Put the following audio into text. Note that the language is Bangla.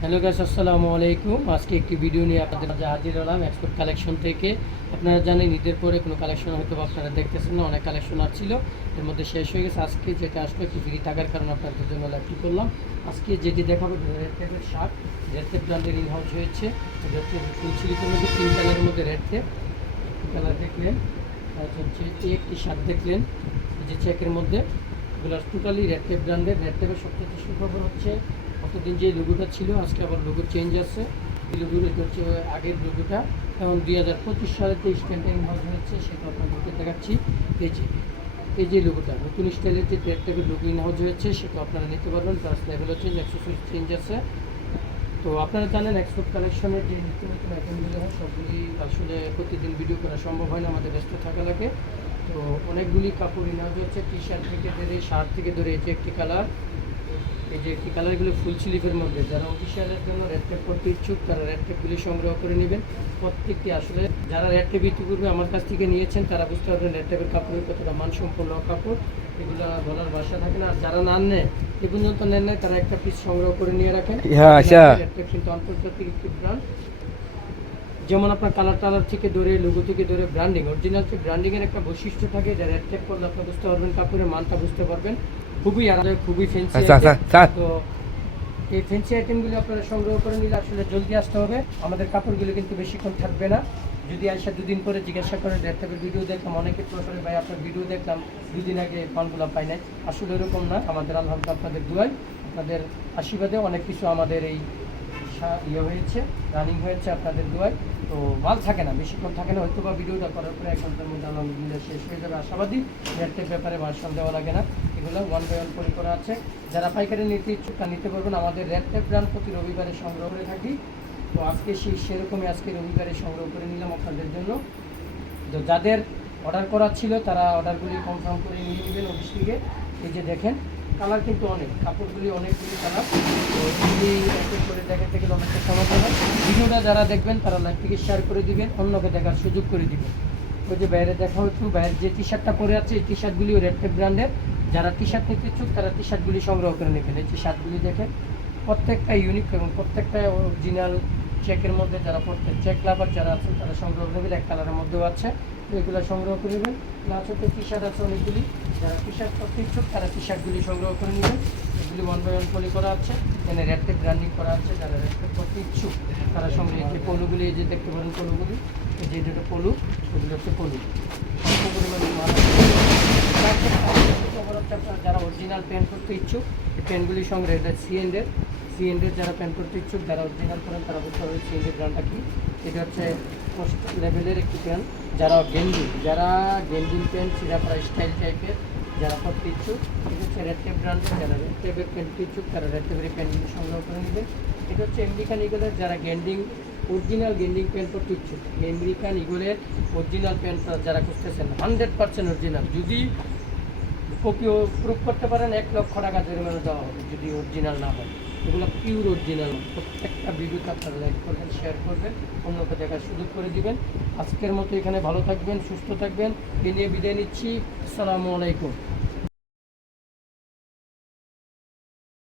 হ্যালো গাইস, আসসালামু আলাইকুম। আজকে একটি ভিডিও নিয়ে আপনাদের মাঝে হাজির হলাম এক্সপোর্ট কালেকশন থেকে। আপনারা জানেন ঈদের পরে কোনো কালেকশন হয়তো আপনারা দেখতেছেন না, অনেক কালেকশন আসছিল, এর মধ্যে শেষ হয়ে গেছে। আজকে যেটা আসলে একটু ফ্রি থাকার কারণে আপনাদের জন্য লাইভটি করলাম। আজকে যেটি দেখাবো রেড টেপের শার্ট, রেড টেপ ব্র্যান্ডের ইন হাউস হয়েছে। এটা হচ্ছে ফুল সিলিকের মধ্যে 3 কালারের মধ্যে রেড টেপ, একটি কালার দেখলেন, হচ্ছে একটি শার্ট দেখলেন এই যে চেকের মধ্যে, এগুলো টোটালি রেড টেপ ব্র্যান্ডের। রেড টেপের সবচেয়ে সুখবর হচ্ছে কতদিন যে লোগোটা ছিল আজকে আবার লোগো চেঞ্জ আছে। এই লোগোর এটা হচ্ছে আগের লোগোটা, এবং 2025 সালে যে স্ট্যান্ডিং হাউস হয়েছে সেটা আপনাদেরকে দেখাচ্ছি। এই যে লোগোটা নতুন স্টাইলের যে রেড টেপের লোগো ইন হাউস হয়েছে সেটা আপনারা নিতে পারবেন। Plus level change, accessories change আছে। তো আপনারা জানেন এক্সপোর্ট কালেকশনের যে নিত্য নতুন আইটেমগুলো হয় সবগুলি আসলে প্রতিদিন ভিডিও করা সম্ভব হয় না, আমাদের ব্যস্ত থাকা লাগে। তো অনেকগুলি কাপড় ইন হাউস হচ্ছে, টি শার্ট থেকে ধরে শার্ট থেকে ধরে এই যে একটি কালার, এই যে একটি কালারগুলো ফুল স্লিভের মধ্যে। যারা অফিসিয়ালের জন্য রেড টেপ করতে ইচ্ছুক তারা রেড টেপগুলি সংগ্রহ করে নেবেন। প্রত্যেকটি আসলে যারা রেড টেপ ইতিপূর্বে আমার কাছ থেকে নিয়েছেন তারা বুঝতে পারবেন রেড টেপের কাপড়ের কতটা মানসম্পন্ন কাপড়, এগুলো বলার ভাষা থাকে না। আর যারা নেন এ পর্যন্ত নেন নাই তারা একটা পিস সংগ্রহ করে নিয়ে রাখেন। রেড টেপ কিন্তু আন্তর্জাতিক একটি ব্র্যান্ড। যেমন আপনার কালার টালার থেকে ধরে লোগো থেকে ধরে ব্র্যান্ডিং, অরিজিনাল যে ব্র্যান্ডিংয়ের একটা বৈশিষ্ট্য থাকে, যা রেড টেপ করলে আপনি বুঝতে পারবেন, কাপড়ের মানটা বুঝতে পারবেন। খুবই আরামদায়ক, খুবই ফ্যান্সি। তো এই ফ্যান্সি আইটেমগুলো আপনারা সংগ্রহ করে নিলে আসলে জলদি আসতে হবে। আমাদের কাপড়গুলো কিন্তু বেশিক্ষণ থাকবে না। যদি আসে দুদিন পরে জিজ্ঞাসা করে রেড টেপের ভিডিও দেখলাম, অনেকে প্রশ্ন ভাই আপনার ভিডিও দেখলাম 2 দিন আগে মালগুলো পাই নাই। আসলে এরকম না, আমাদের আলহামদুলিল্লাহ আপনাদের দুয়ায়, আপনাদের আশীর্বাদে অনেক কিছু আমাদের এই ইয়ে হয়েছে, রানিং হয়েছে আপনাদের দোয়ায়। তো মাল থাকে না, বেশিক্ষণ থাকে না, হয়তো বা ভিডিওটা করার পরে 1 ঘন্টার মধ্যে আলহামদুলিল্লাহ শেষ হয়ে যাবে আশাবাদী। রেড টেপ ব্যাপারে ভার্সন দেওয়া লাগে না, এগুলো 1 বাই 1 করে করা আছে। যারা পাইকারি নিতে ইচ্ছুক তা নিতে পারবেন। আমাদের রেড টেপ ব্র্যান্ড প্রতি রবিবারে সংগ্রহ করে থাকি। তো আজকে সেরকমই আজকে রবিবারে সংগ্রহ করে নিলাম আপনাদের জন্য। তো যাদের অর্ডার করা ছিল তারা অর্ডারগুলি কনফার্ম করে নিয়ে নেবেন অফিস থেকে। এই যে দেখেন কালার কিন্তু অনেক, কাপড়গুলি অনেকগুলি কালার। তো এগুলি এক করে দেখাতে গেলে অনেকটা সময় হবে। ভিডিওটা যারা দেখবেন তারা লাইক থেকে শেয়ার করে দিবেন, অন্যকে দেখার সুযোগ করে দিবেন। ওই যে বাইরে দেখা হচ্ছে, বাইরের যে টি শার্টটা পরে আছে এই টি শার্টগুলিও রেড টেপ ব্র্যান্ডের। যারা টি শার্ট নিতে ইচ্ছুক তারা টি শার্টগুলি সংগ্রহ করে নেবেন। এই যে শার্টগুলি দেখেন প্রত্যেকটা ইউনিক এবং প্রত্যেকটা অরিজিনাল চেকের মধ্যে। যারা প্রত্যেক চেক লাভার যারা আছেন তারা সংগ্রহ করবেন। এক কালারের মধ্যেও আছে, তো এগুলো সংগ্রহ করে নেবেন। প্লাস হচ্ছে টি শার্ট আছে অনেকগুলি, যারা টি শার্ট করতে ইচ্ছুক তারা টি শার্টগুলি সংগ্রহ করে নেবেন। এগুলি 1 বাই 1 পলি করা আছে, এখানে রেড টেপ ব্র্যান্ডিং করা আছে। যারা রেড টেপ করতে ইচ্ছুক তারা সঙ্গে এই যে পলুগুলি, এই যে দেখতে পারেন পলুগুলি, এই যে দুটো পলু, ওগুলো হচ্ছে পলু। অল্প পরিমাণে মাল আছে। আপনারা যারা অরিজিনাল প্যান্ট করতে ইচ্ছুক এই প্যান্টগুলির সঙ্গে এটা সিএন্ডের যারা প্যান্ট করতে ইচ্ছুক, যারা অরিজিনাল করেন তারা বুঝতে পারবে সিএন্ডের ব্র্যান্ডটা কি। এটা হচ্ছে পোস্ট লেভেলের একটি প্যান্ট। যারা গেঞ্জিং প্যান্ট সিরাপাড়া স্টাইল টাইপের যারা করতে ইচ্ছুক, এটা হচ্ছে রেড টেপ ব্র্যান্ডের। যারা রেড টেপের প্যান্ট ইচ্ছুক তারা রেড টেপের প্যান্টগুলি সংগ্রহ করে নেবেন। এটা হচ্ছে আমেরিকান ইগলের, যারা অরিজিনাল গেন্ডিং প্যান্ট করতে ইচ্ছুক, আমেরিকান ইগলের অরিজিনাল প্যান্ট যারা করতেছেন 100% অরিজিনাল। যদি কেউ প্রুফ করতে পারেন 1 লক্ষ টাকা জরিমানা দেওয়া হবে যদি অরিজিনাল না হয়। এগুলো পিওর অরিজিনাল। প্রত্যেকটা ভিডিওতে আপনারা লাইক করবেন, শেয়ার করবেন, অন্যকে দেখার সুযোগ করে দিবেন। আজকের মতো এখানে ভালো থাকবেন, সুস্থ থাকবেন, এ নিয়ে বিদায় নিচ্ছি। আসসালামু আলাইকুম।